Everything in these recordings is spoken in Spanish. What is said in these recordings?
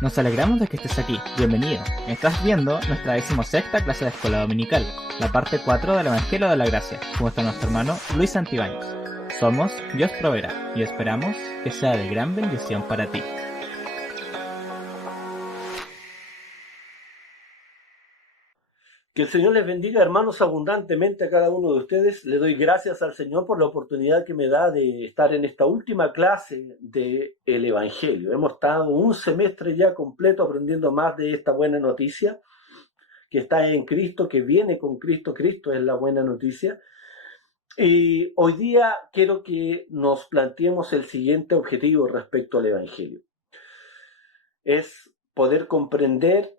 Nos alegramos de que estés aquí. Bienvenido. Estás viendo nuestra 16ª clase de escuela dominical, la parte 4 del Evangelio de la Gracia, junto a nuestro hermano Luis Santibáñez. Somos Dios Proveerá y esperamos que sea de gran bendición para ti. Que el Señor les bendiga, hermanos, abundantemente a cada uno de ustedes. Le doy gracias al Señor por la oportunidad que me da de estar en esta última clase del Evangelio. Hemos estado un semestre ya completo aprendiendo más de esta buena noticia, que está en Cristo, que viene con Cristo. Cristo es la buena noticia. Y hoy día quiero que nos planteemos el siguiente objetivo respecto al Evangelio. Es poder comprender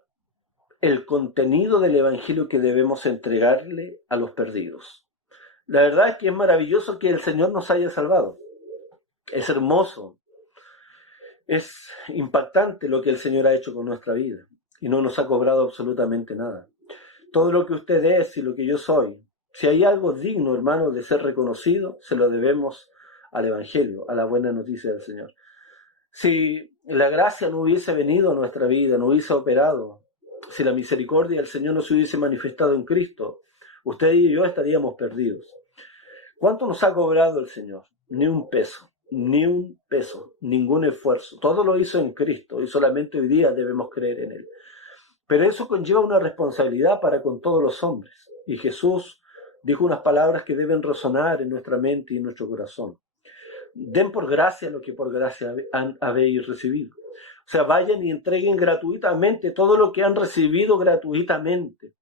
el contenido del Evangelio que debemos entregarle a los perdidos. La verdad es que es maravilloso que el Señor nos haya salvado. Es hermoso. Es impactante lo que el Señor ha hecho con nuestra vida y no nos ha cobrado absolutamente nada. Todo lo que usted es y lo que yo soy, si hay algo digno, hermano, de ser reconocido, se lo debemos al Evangelio, a la buena noticia del Señor. Si la gracia no hubiese venido a nuestra vida, no hubiese operado, si la misericordia del Señor no se hubiese manifestado en Cristo, usted y yo estaríamos perdidos. ¿Cuánto nos ha cobrado el Señor? Ni un peso, ningún esfuerzo. Todo lo hizo en Cristo y solamente hoy día debemos creer en Él. Pero eso conlleva una responsabilidad para con todos los hombres. Y Jesús dijo unas palabras que deben resonar en nuestra mente y en nuestro corazón. Den por gracia lo que por gracia habéis recibido. O sea, vayan y entreguen gratuitamente todo lo que han recibido gratuitamente.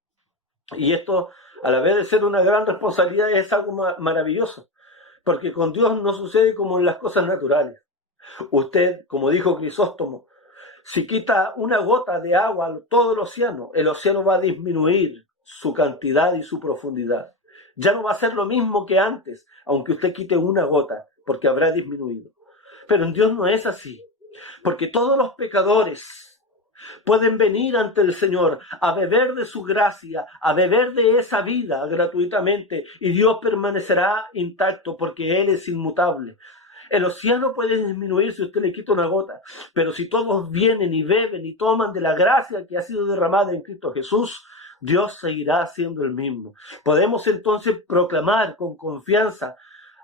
Y esto, a la vez de ser una gran responsabilidad, es algo maravilloso. Porque con Dios no sucede como en las cosas naturales. Usted, como dijo Crisóstomo, si quita una gota de agua a todo el océano va a disminuir su cantidad y su profundidad. Ya no va a ser lo mismo que antes, aunque usted quite una gota, porque habrá disminuido. Pero en Dios no es así. Porque todos los pecadores pueden venir ante el Señor a beber de su gracia, a beber de esa vida gratuitamente, y Dios permanecerá intacto porque Él es inmutable. El océano puede disminuir si usted le quita una gota, pero si todos vienen y beben y toman de la gracia que ha sido derramada en Cristo Jesús, Dios seguirá siendo el mismo. Podemos entonces proclamar con confianza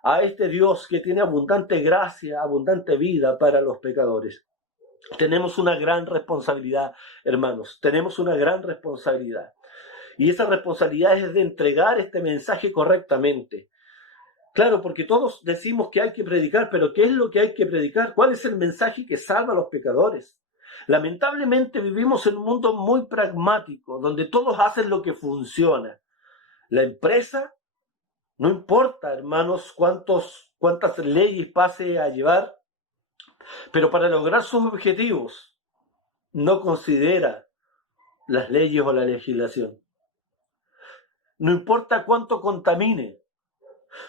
a este Dios que tiene abundante gracia, abundante vida para los pecadores. Tenemos una gran responsabilidad, hermanos, tenemos una gran responsabilidad. Y esa responsabilidad es de entregar este mensaje correctamente. Claro, porque todos decimos que hay que predicar, pero ¿qué es lo que hay que predicar? ¿Cuál es el mensaje que salva a los pecadores? Lamentablemente vivimos en un mundo muy pragmático, donde todos hacen lo que funciona. La empresa, no importa, hermanos, cuántas leyes pase a llevar, pero para lograr sus objetivos no considera las leyes o la legislación. No importa cuánto contamine,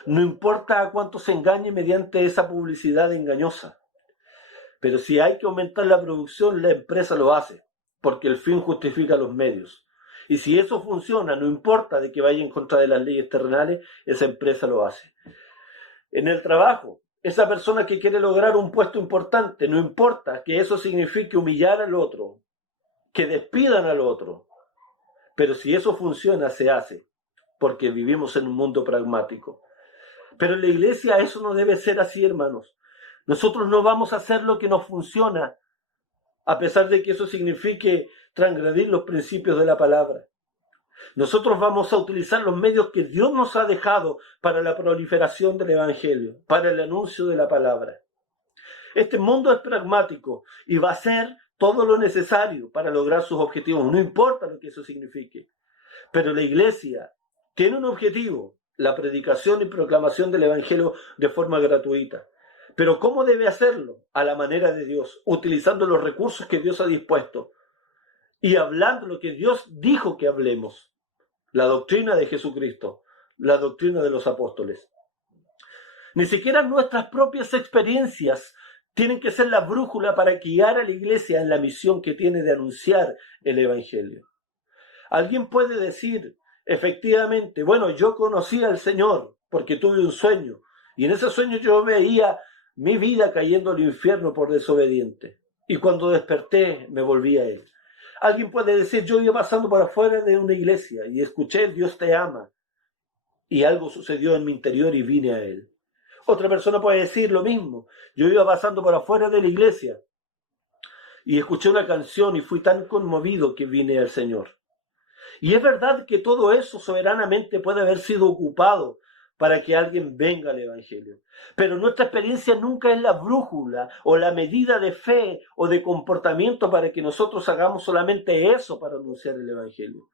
no importa cuánto se engañe mediante esa publicidad engañosa, pero si hay que aumentar la producción, la empresa lo hace, porque el fin justifica los medios. Y si eso funciona, no importa de que vaya en contra de las leyes terrenales, esa empresa lo hace. En el trabajo, esa persona que quiere lograr un puesto importante, no importa que eso signifique humillar al otro, que despidan al otro, pero si eso funciona, se hace, porque vivimos en un mundo pragmático. Pero en la iglesia eso no debe ser así, hermanos. Nosotros no vamos a hacer lo que nos funciona, a pesar de que eso signifique transgredir los principios de la palabra. Nosotros vamos a utilizar los medios que Dios nos ha dejado para la proliferación del Evangelio, para el anuncio de la palabra. Este mundo es pragmático y va a hacer todo lo necesario para lograr sus objetivos, no importa lo que eso signifique. Pero la iglesia tiene un objetivo, la predicación y proclamación del Evangelio de forma gratuita. Pero ¿cómo debe hacerlo? A la manera de Dios, utilizando los recursos que Dios ha dispuesto y hablando lo que Dios dijo que hablemos. La doctrina de Jesucristo, la doctrina de los apóstoles. Ni siquiera nuestras propias experiencias tienen que ser la brújula para guiar a la iglesia en la misión que tiene de anunciar el Evangelio. Alguien puede decir, efectivamente, bueno, yo conocí al Señor porque tuve un sueño, y en ese sueño yo veía mi vida cayendo al infierno por desobediente. y cuando desperté me volví a Él. Alguien puede decir, yo iba pasando por afuera de una iglesia y escuché, Dios te ama, y algo sucedió en mi interior y vine a Él. Otra persona puede decir lo mismo, yo iba pasando por afuera de la iglesia y escuché una canción y fui tan conmovido que vine al Señor. Y es verdad que todo eso soberanamente puede haber sido ocupado para que alguien venga al Evangelio. Pero nuestra experiencia nunca es la brújula o la medida de fe o de comportamiento para que nosotros hagamos solamente eso para anunciar el Evangelio.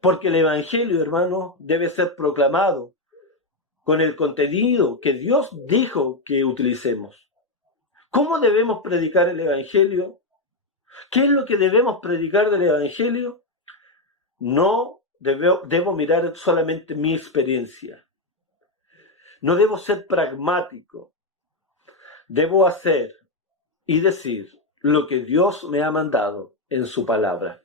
Porque el Evangelio, hermano, debe ser proclamado con el contenido que Dios dijo que utilicemos. ¿Cómo debemos predicar el Evangelio? ¿Qué es lo que debemos predicar del Evangelio? No debo mirar solamente mi experiencia. No debo ser pragmático. Debo hacer y decir lo que Dios me ha mandado en su palabra.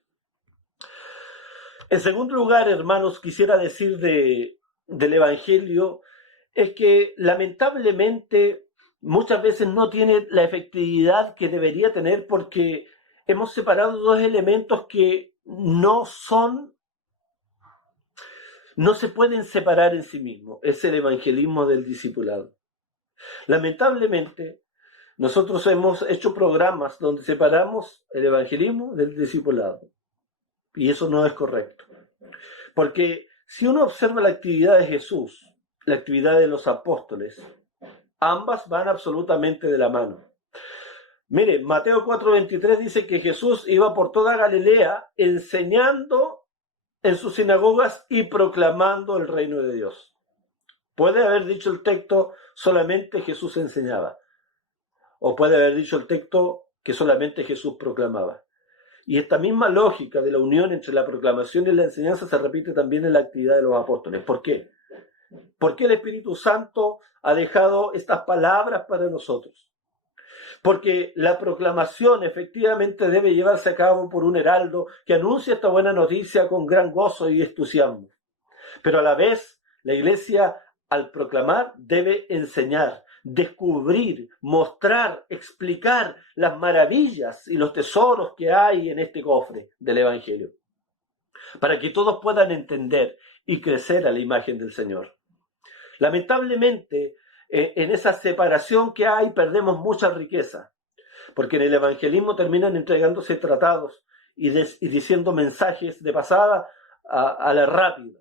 En segundo lugar, hermanos, quisiera decir del Evangelio es que lamentablemente muchas veces no tiene la efectividad que debería tener porque hemos separado dos elementos que no se pueden separar en sí mismos. Es el evangelismo del discipulado. Lamentablemente, nosotros hemos hecho programas donde separamos el evangelismo del discipulado. Y eso no es correcto. Porque si uno observa la actividad de Jesús, la actividad de los apóstoles, ambas van absolutamente de la mano. Mire, Mateo 4:23 dice que Jesús iba por toda Galilea enseñando en sus sinagogas y proclamando el reino de Dios. Puede haber dicho el texto solamente Jesús enseñaba, o puede haber dicho el texto que solamente Jesús proclamaba. Y esta misma lógica de la unión entre la proclamación y la enseñanza se repite también en la actividad de los apóstoles. ¿Por qué? ¿Por qué el Espíritu Santo ha dejado estas palabras para nosotros? Porque la proclamación efectivamente debe llevarse a cabo por un heraldo que anuncia esta buena noticia con gran gozo y entusiasmo. Pero a la vez, la iglesia, al proclamar, debe enseñar, descubrir, mostrar, explicar las maravillas y los tesoros que hay en este cofre del Evangelio, para que todos puedan entender y crecer a la imagen del Señor. Lamentablemente, en esa separación que hay perdemos mucha riqueza, porque en el evangelismo terminan entregándose tratados y diciendo mensajes de pasada a la rápida.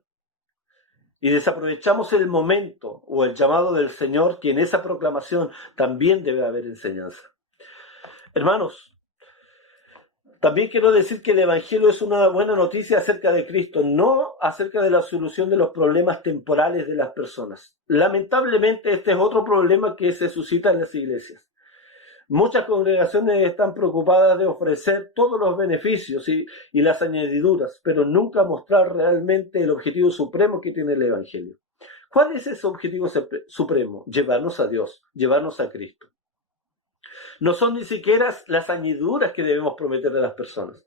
Y desaprovechamos el momento o el llamado del Señor, que en esa proclamación también debe haber enseñanza. Hermanos, también quiero decir que el Evangelio es una buena noticia acerca de Cristo, no acerca de la solución de los problemas temporales de las personas. Lamentablemente este es otro problema que se suscita en las iglesias. Muchas congregaciones están preocupadas de ofrecer todos los beneficios y las añadiduras, pero nunca mostrar realmente el objetivo supremo que tiene el Evangelio. ¿Cuál es ese objetivo supremo? Llevarnos a Dios, llevarnos a Cristo. No son ni siquiera las añadiduras que debemos prometer a las personas.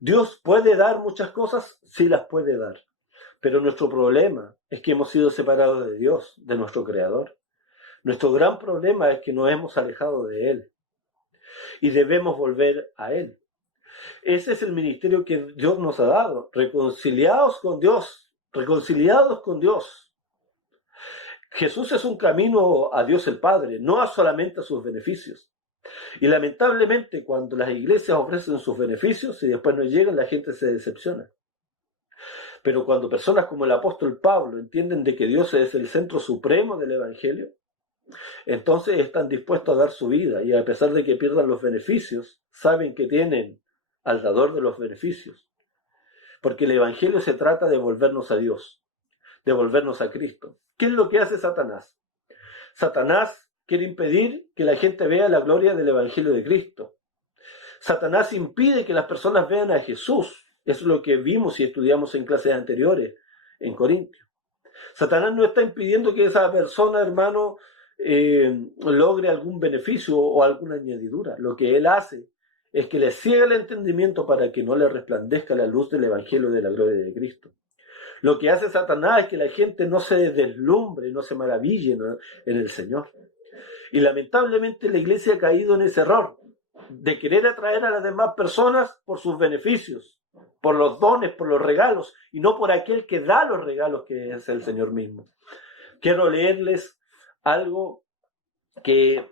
Dios puede dar muchas cosas, sí las puede dar, pero nuestro problema es que hemos sido separados de Dios, de nuestro Creador. Nuestro gran problema es que nos hemos alejado de Él y debemos volver a Él. Ese es el ministerio que Dios nos ha dado, reconciliados con Dios, reconciliados con Dios. Jesús es un camino a Dios el Padre, no solamente a sus beneficios. Y lamentablemente cuando las iglesias ofrecen sus beneficios y después no llegan, la gente se decepciona. Pero cuando personas como el apóstol Pablo entienden de que Dios es el centro supremo del Evangelio, entonces están dispuestos a dar su vida, y a pesar de que pierdan los beneficios, saben que tienen al dador de los beneficios. Porque el Evangelio se trata de volvernos a Dios, de volvernos a Cristo. ¿Qué es lo que hace Satanás? Satanás quiere impedir que la gente vea la gloria del Evangelio de Cristo. Satanás impide que las personas vean a Jesús. Eso es lo que vimos y estudiamos en clases anteriores en Corintios. Satanás no está impidiendo que esa persona, hermano, logre algún beneficio o alguna añadidura. Lo que él hace es que le ciega el entendimiento para que no le resplandezca la luz del Evangelio de la gloria de Cristo. Lo que hace Satanás es que la gente no se deslumbre, no se maraville en el Señor. Y lamentablemente la iglesia ha caído en ese error. de querer atraer a las demás personas por sus beneficios, por los dones, por los regalos, y no por aquel que da los regalos, que es el Señor mismo. Quiero leerles algo que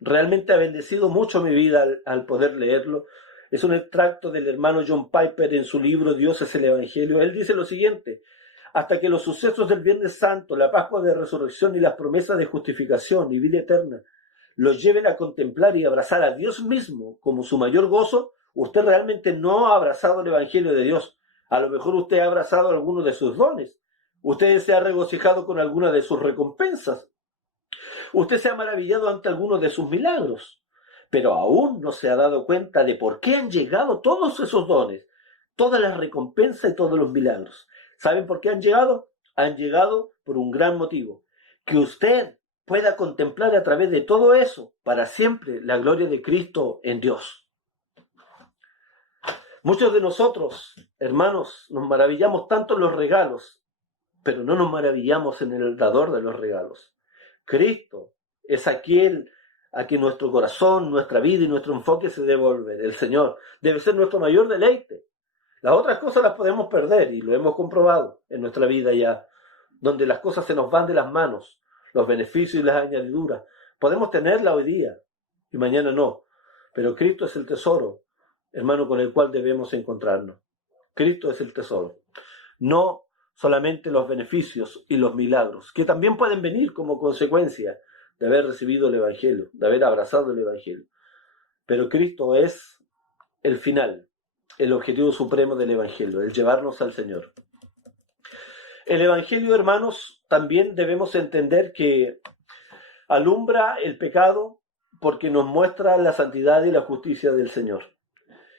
realmente ha bendecido mucho mi vida al poder leerlo. Es un extracto del hermano John Piper en su libro Dios es el Evangelio. Él dice lo siguiente: hasta que los sucesos del Viernes Santo, la Pascua de Resurrección y las promesas de justificación y vida eterna los lleven a contemplar y abrazar a Dios mismo como su mayor gozo, usted realmente no ha abrazado el Evangelio de Dios. A lo mejor usted ha abrazado algunos de sus dones. Usted se ha regocijado con alguna de sus recompensas. Usted se ha maravillado ante algunos de sus milagros. Pero aún no se ha dado cuenta de por qué han llegado todos esos dones, todas las recompensas y todos los milagros. ¿Saben por qué han llegado? Han llegado por un gran motivo: que usted pueda contemplar a través de todo eso para siempre la gloria de Cristo en Dios. Muchos de nosotros, hermanos, nos maravillamos tanto en los regalos, pero no nos maravillamos en el dador de los regalos. Cristo es aquel a quien nuestro corazón, nuestra vida y nuestro enfoque se debe volver. El Señor debe ser nuestro mayor deleite. Las otras cosas las podemos perder, y lo hemos comprobado en nuestra vida ya, donde las cosas se nos van de las manos, los beneficios y las añadiduras. Podemos tenerla hoy día y mañana no, pero Cristo es el tesoro, hermano, con el cual debemos encontrarnos. Cristo es el tesoro. No solamente los beneficios y los milagros, que también pueden venir como consecuencia de haber recibido el Evangelio, de haber abrazado el Evangelio. Pero Cristo es el final, el objetivo supremo del Evangelio, el llevarnos al Señor. El Evangelio, hermanos, también debemos entender que alumbra el pecado porque nos muestra la santidad y la justicia del Señor.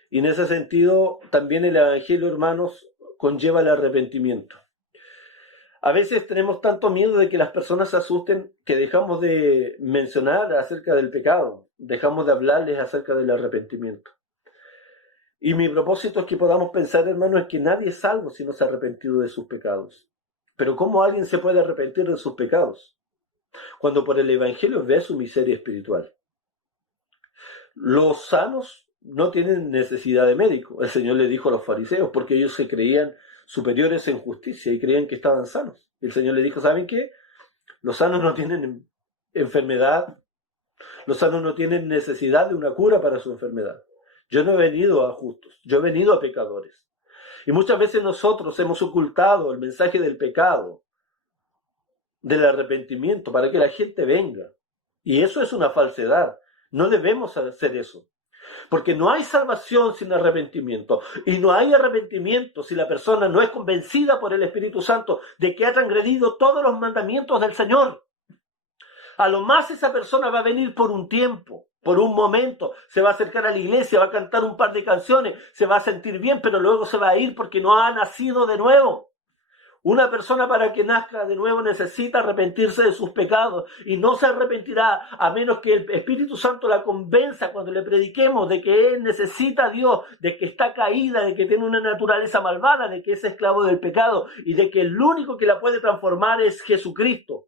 Y en ese sentido, también el Evangelio, hermanos, conlleva el arrepentimiento. A veces tenemos tanto miedo de que las personas se asusten que dejamos de mencionar acerca del pecado, dejamos de hablarles acerca del arrepentimiento. Y mi propósito es que podamos pensar, hermanos, que nadie es salvo si no se ha arrepentido de sus pecados. Pero ¿cómo alguien se puede arrepentir de sus pecados? Cuando por el Evangelio ve su miseria espiritual. Los sanos no tienen necesidad de médico. El Señor le dijo a los fariseos, porque ellos se creían superiores en justicia y creían que estaban sanos. Y el Señor le dijo, ¿saben qué? Los sanos no tienen enfermedad. Los sanos no tienen necesidad de una cura para su enfermedad. Yo no he venido a justos, yo he venido a pecadores. Y muchas veces nosotros hemos ocultado el mensaje del pecado, del arrepentimiento, para que la gente venga. Y eso es una falsedad. No debemos hacer eso. Porque no hay salvación sin arrepentimiento. Y no hay arrepentimiento si la persona no es convencida por el Espíritu Santo de que ha transgredido todos los mandamientos del Señor. A lo más esa persona va a venir por un tiempo, por un momento, se va a acercar a la iglesia, va a cantar un par de canciones, se va a sentir bien, pero luego se va a ir porque no ha nacido de nuevo. Una persona, para que nazca de nuevo, necesita arrepentirse de sus pecados, y no se arrepentirá a menos que el Espíritu Santo la convenza cuando le prediquemos de que él necesita a Dios, de que está caída, de que tiene una naturaleza malvada, de que es esclavo del pecado y de que el único que la puede transformar es Jesucristo.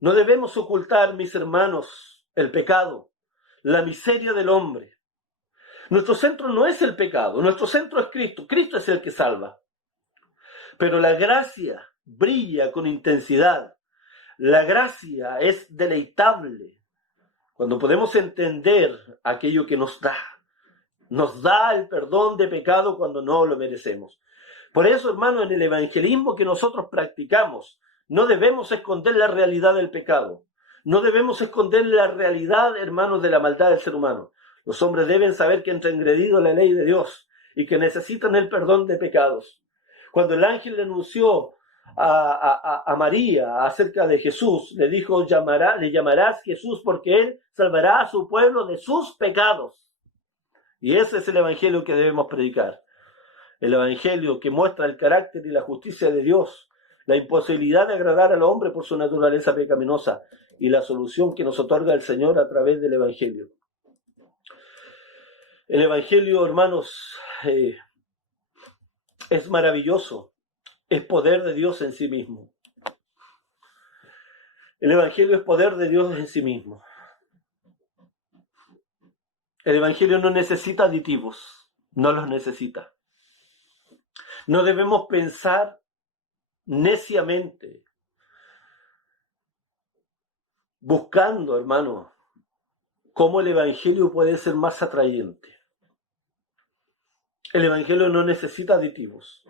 No debemos ocultar, mis hermanos, el pecado, la miseria del hombre. Nuestro centro no es el pecado, nuestro centro es Cristo. Cristo es el que salva. Pero la gracia brilla con intensidad. La gracia es deleitable cuando podemos entender aquello que nos da. Nos da el perdón de pecado cuando no lo merecemos. Por eso, hermano, en el evangelismo que nosotros practicamos, no debemos esconder la realidad del pecado. No debemos esconder la realidad, hermanos, de la maldad del ser humano. Los hombres deben saber que han transgredido la ley de Dios y que necesitan el perdón de pecados. Cuando el ángel le anunció a María acerca de Jesús, le dijo, le llamarás Jesús porque él salvará a su pueblo de sus pecados. Y ese es el evangelio que debemos predicar. El evangelio que muestra el carácter y la justicia de Dios, la imposibilidad de agradar al hombre por su naturaleza pecaminosa y la solución que nos otorga el Señor a través del evangelio. El evangelio, hermanos, es maravilloso, es poder de Dios en sí mismo. El evangelio es poder de Dios en sí mismo. El Evangelio no necesita aditivos, no los necesita. No debemos pensar neciamente, buscando, hermano, cómo el Evangelio puede ser más atrayente. El Evangelio no necesita aditivos.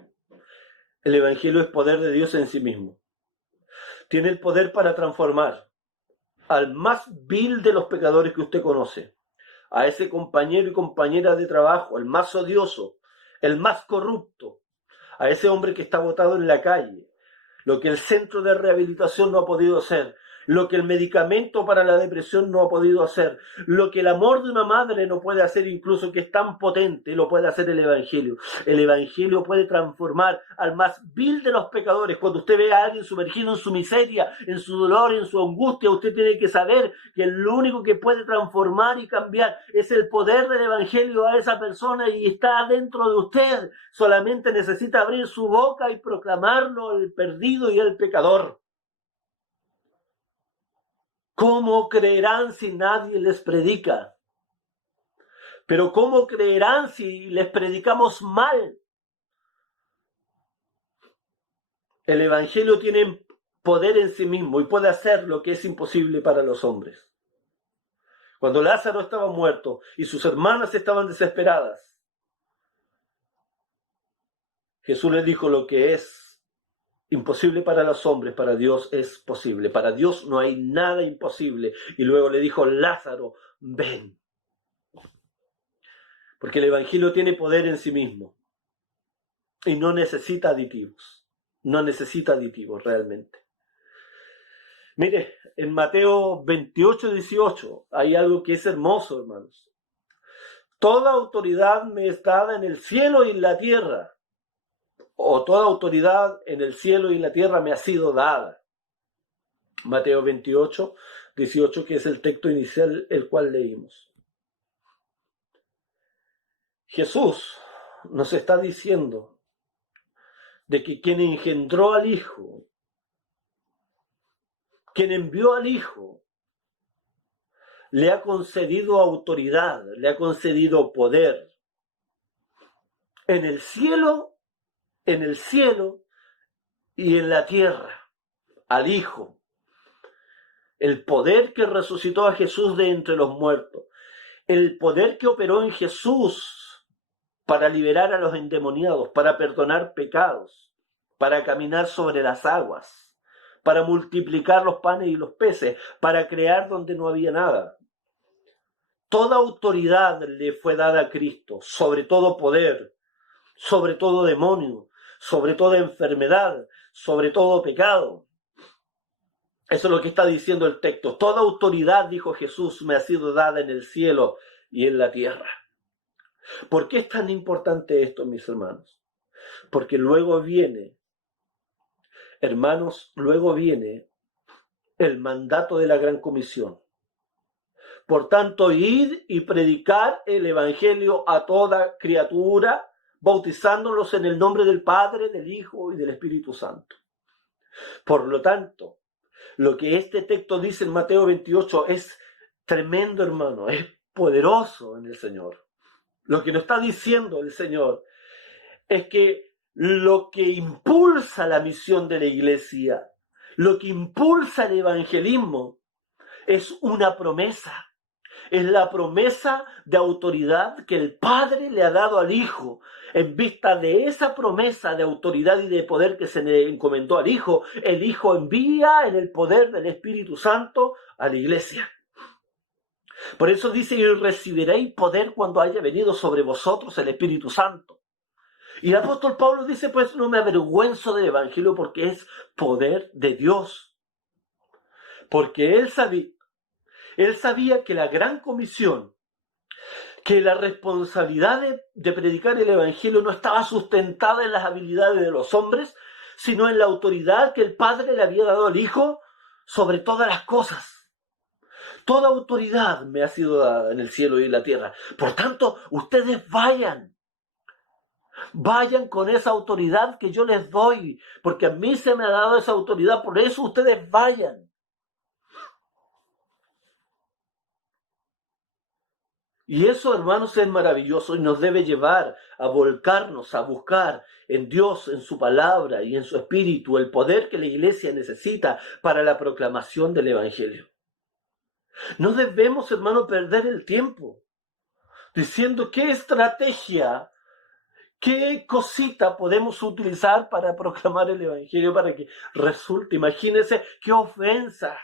El Evangelio es poder de Dios en sí mismo. Tiene el poder para transformar al más vil de los pecadores que usted conoce, a ese compañero y compañera de trabajo, el más odioso, el más corrupto, a ese hombre que está botado en la calle, lo que el centro de rehabilitación no ha podido hacer, lo que el medicamento para la depresión no ha podido hacer, lo que el amor de una madre no puede hacer, incluso que es tan potente, lo puede hacer el Evangelio. El Evangelio puede transformar al más vil de los pecadores. Cuando usted ve a alguien sumergido en su miseria, en su dolor, en su angustia, usted tiene que saber que lo único que puede transformar y cambiar es el poder del Evangelio a esa persona, y está dentro de usted. Solamente necesita abrir su boca y proclamarlo, el perdido y el pecador. ¿Cómo creerán si nadie les predica? Pero ¿cómo creerán si les predicamos mal? El Evangelio tiene poder en sí mismo y puede hacer lo que es imposible para los hombres. Cuando Lázaro estaba muerto y sus hermanas estaban desesperadas, Jesús les dijo: lo que es imposible para los hombres, para Dios es posible. Para Dios no hay nada imposible. Y luego le dijo: Lázaro, ven. Porque el Evangelio tiene poder en sí mismo y no necesita aditivos. No necesita aditivos realmente. Mire, en Mateo 28:18 hay algo que es hermoso, hermanos. Toda autoridad me es dada en el cielo y en la tierra. O toda autoridad en el cielo y en la tierra me ha sido dada. Mateo 28:18, que es el texto inicial el cual leímos. Jesús nos está diciendo de que quien engendró al Hijo, quien envió al Hijo, le ha concedido autoridad, le ha concedido poder en el cielo y en la tierra, al Hijo. El poder que resucitó a Jesús de entre los muertos, el poder que operó en Jesús para liberar a los endemoniados, para perdonar pecados, para caminar sobre las aguas, para multiplicar los panes y los peces, para crear donde no había nada. Toda autoridad le fue dada a Cristo, sobre todo poder, sobre todo demonio, sobre toda enfermedad, sobre todo pecado. Eso es lo que está diciendo el texto. Toda autoridad, dijo Jesús, me ha sido dada en el cielo y en la tierra. ¿Por qué es tan importante esto, mis hermanos? Porque luego viene, hermanos, luego viene el mandato de la Gran Comisión. Por tanto, id y predicar el Evangelio a toda criatura, bautizándolos en el nombre del Padre, del Hijo y del Espíritu Santo. Por lo tanto, lo que este texto dice en Mateo 28 es tremendo, hermano, es poderoso en el Señor. Lo que nos está diciendo el Señor es que lo que impulsa la misión de la iglesia, lo que impulsa el evangelismo, es una promesa. Es la promesa de autoridad que el Padre le ha dado al Hijo. En vista de esa promesa de autoridad y de poder que se le encomendó al Hijo, el Hijo envía en el poder del Espíritu Santo a la iglesia. Por eso dice: y recibiréis poder cuando haya venido sobre vosotros el Espíritu Santo. Y el apóstol Pablo dice: pues no me avergüenzo del Evangelio, porque es poder de Dios. Porque él sabía que la gran comisión, que la responsabilidad de predicar el Evangelio no estaba sustentada en las habilidades de los hombres, sino en la autoridad que el Padre le había dado al Hijo sobre todas las cosas. Toda autoridad me ha sido dada en el cielo y en la tierra. Por tanto, ustedes vayan con esa autoridad que yo les doy, porque a mí se me ha dado esa autoridad. Por eso ustedes vayan. Y eso, hermanos, es maravilloso y nos debe llevar a volcarnos, a buscar en Dios, en su palabra y en su espíritu el poder que la iglesia necesita para la proclamación del Evangelio. No debemos, hermanos, perder el tiempo diciendo qué estrategia, qué cosita podemos utilizar para proclamar el Evangelio para que resulte. Imagínense qué ofensa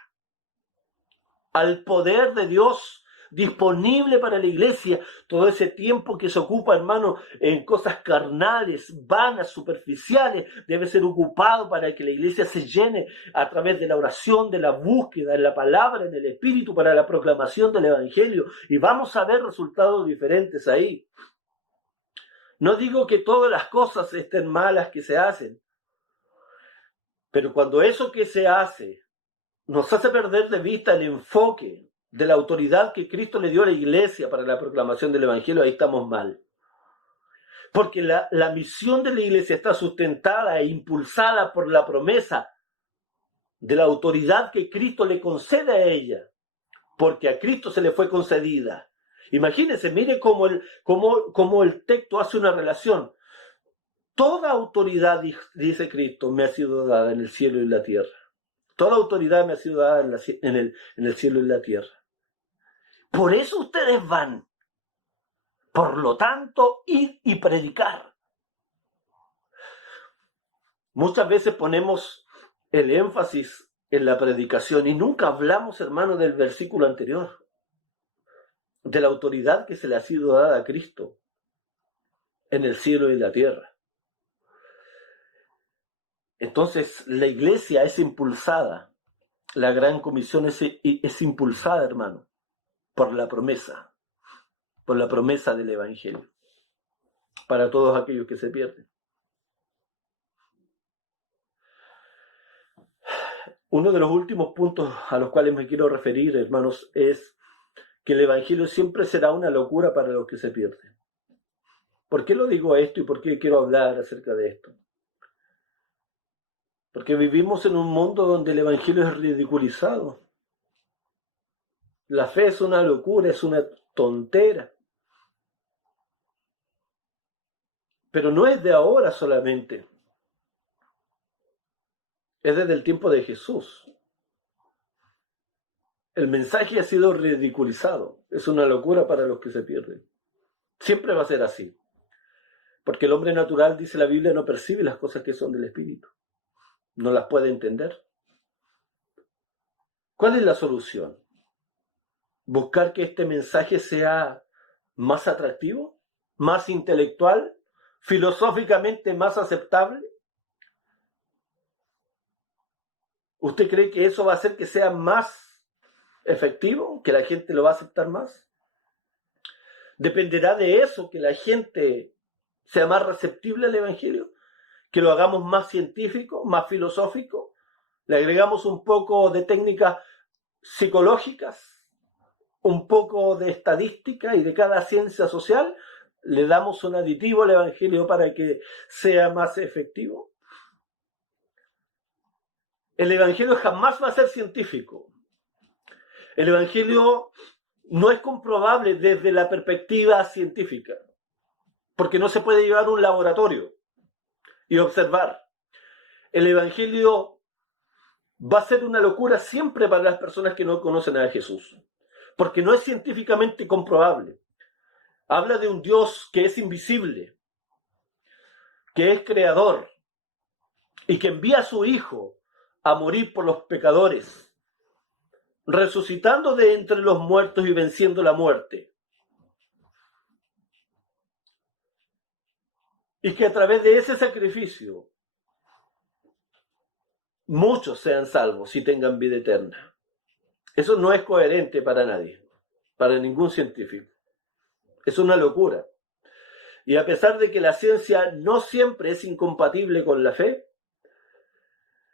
al poder de Dios disponible para la iglesia, todo ese tiempo que se ocupa, hermano, en cosas carnales, vanas, superficiales, debe ser ocupado para que la iglesia se llene a través de la oración, de la búsqueda, en la palabra, en el espíritu, para la proclamación del Evangelio. Y vamos a ver resultados diferentes ahí. No digo que todas las cosas estén malas que se hacen, pero cuando eso que se hace nos hace perder de vista el enfoque de la autoridad que Cristo le dio a la iglesia para la proclamación del Evangelio, ahí estamos mal. Porque la misión de la iglesia está sustentada e impulsada por la promesa de la autoridad que Cristo le concede a ella, porque a Cristo se le fue concedida. Imagínense, mire cómo el texto hace una relación. Toda autoridad, dice Cristo, me ha sido dada en el cielo y en la tierra. Toda autoridad me ha sido dada en el cielo y en la tierra. Por eso ustedes van. Por lo tanto, ir y predicar. Muchas veces ponemos el énfasis en la predicación y nunca hablamos, hermano, del versículo anterior, de la autoridad que se le ha sido dada a Cristo en el cielo y en la tierra. Entonces, la iglesia es impulsada, la gran comisión es impulsada, hermano, por la promesa del Evangelio, para todos aquellos que se pierden. Uno de los últimos puntos a los cuales me quiero referir, hermanos, es que el Evangelio siempre será una locura para los que se pierden. ¿Por qué lo digo esto y por qué quiero hablar acerca de esto? Porque vivimos en un mundo donde el Evangelio es ridiculizado. La fe es una locura, es una tontera. Pero no es de ahora solamente. Es desde el tiempo de Jesús. El mensaje ha sido ridiculizado. Es una locura para los que se pierden. Siempre va a ser así. Porque el hombre natural, dice la Biblia, no percibe las cosas que son del Espíritu. No las puede entender. ¿Cuál es la solución? ¿Buscar que este mensaje sea más atractivo, más intelectual, filosóficamente más aceptable? ¿Usted cree que eso va a hacer que sea más efectivo, que la gente lo va a aceptar más? ¿Dependerá de eso que la gente sea más receptible al Evangelio? ¿Que lo hagamos más científico, más filosófico? ¿Le agregamos un poco de técnicas psicológicas? ¿Un poco de estadística y de cada ciencia social? ¿Le damos un aditivo al Evangelio para que sea más efectivo? El Evangelio jamás va a ser científico. El Evangelio no es comprobable desde la perspectiva científica, porque no se puede llevar a un laboratorio y observar. El Evangelio va a ser una locura siempre para las personas que no conocen a Jesús, porque no es científicamente comprobable. Habla de un Dios que es invisible, que es creador y que envía a su Hijo a morir por los pecadores, resucitando de entre los muertos y venciendo la muerte. Y que a través de ese sacrificio muchos sean salvos y tengan vida eterna. Eso no es coherente para nadie, para ningún científico. Es una locura. Y a pesar de que la ciencia no siempre es incompatible con la fe,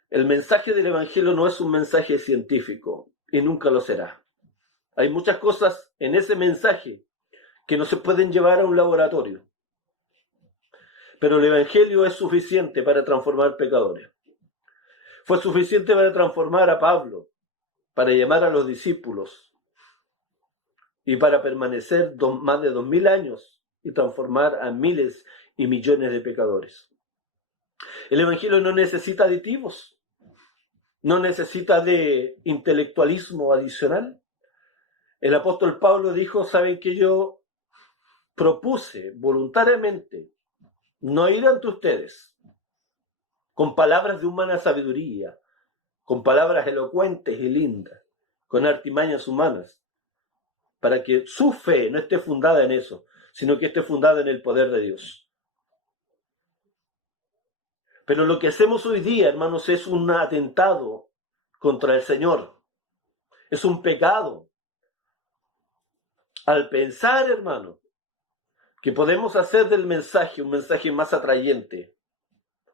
el mensaje del Evangelio no es un mensaje científico y nunca lo será. Hay muchas cosas en ese mensaje que no se pueden llevar a un laboratorio. Pero el Evangelio es suficiente para transformar pecadores. Fue suficiente para transformar a Pablo, para llamar a los discípulos. y para permanecer más de 2000 años y transformar a miles y millones de pecadores. El Evangelio no necesita aditivos, no necesita de intelectualismo adicional. El apóstol Pablo dijo, ¿saben que yo propuse voluntariamente no ir ante ustedes con palabras de humana sabiduría, con palabras elocuentes y lindas, con artimañas humanas, para que su fe no esté fundada en eso, sino que esté fundada en el poder de Dios? Pero lo que hacemos hoy día, hermanos, es un atentado contra el Señor. Es un pecado. Al pensar, hermano, que podemos hacer del mensaje un mensaje más atrayente,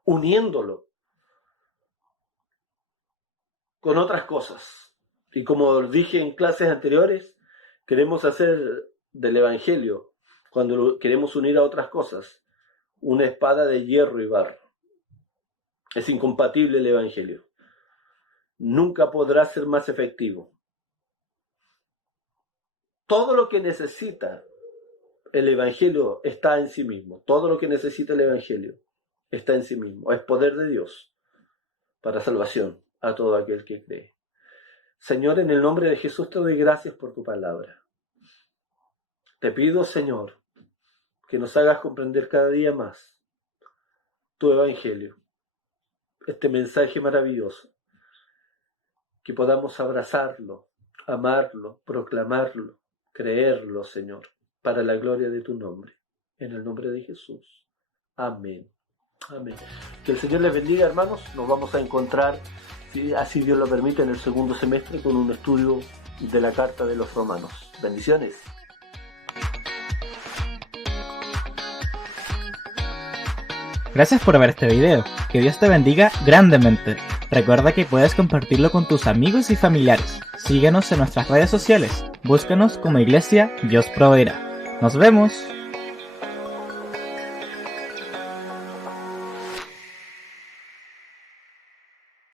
uniéndolo con otras cosas. Y como dije en clases anteriores, queremos hacer del Evangelio, cuando queremos unir a otras cosas, una espada de hierro y barro. Es incompatible el Evangelio. Nunca podrá ser más efectivo. Todo lo que necesita el Evangelio está en sí mismo. Todo lo que necesita el Evangelio está en sí mismo. Es poder de Dios para salvación a todo aquel que cree. Señor, en el nombre de Jesús te doy gracias por tu palabra. Te pido, Señor, que nos hagas comprender cada día más tu Evangelio, este mensaje maravilloso, que podamos abrazarlo, amarlo, proclamarlo, creerlo, Señor, para la gloria de tu nombre. En el nombre de Jesús. Amén. Amén. Que el Señor les bendiga, hermanos. Nos vamos a encontrar, si así Dios lo permite, en el segundo semestre con un estudio de la Carta de los Romanos. Bendiciones. Gracias por ver este video. Que Dios te bendiga grandemente. Recuerda que puedes compartirlo con tus amigos y familiares. Síguenos en nuestras redes sociales. Búscanos como Iglesia Dios Proveerá. ¡Nos vemos!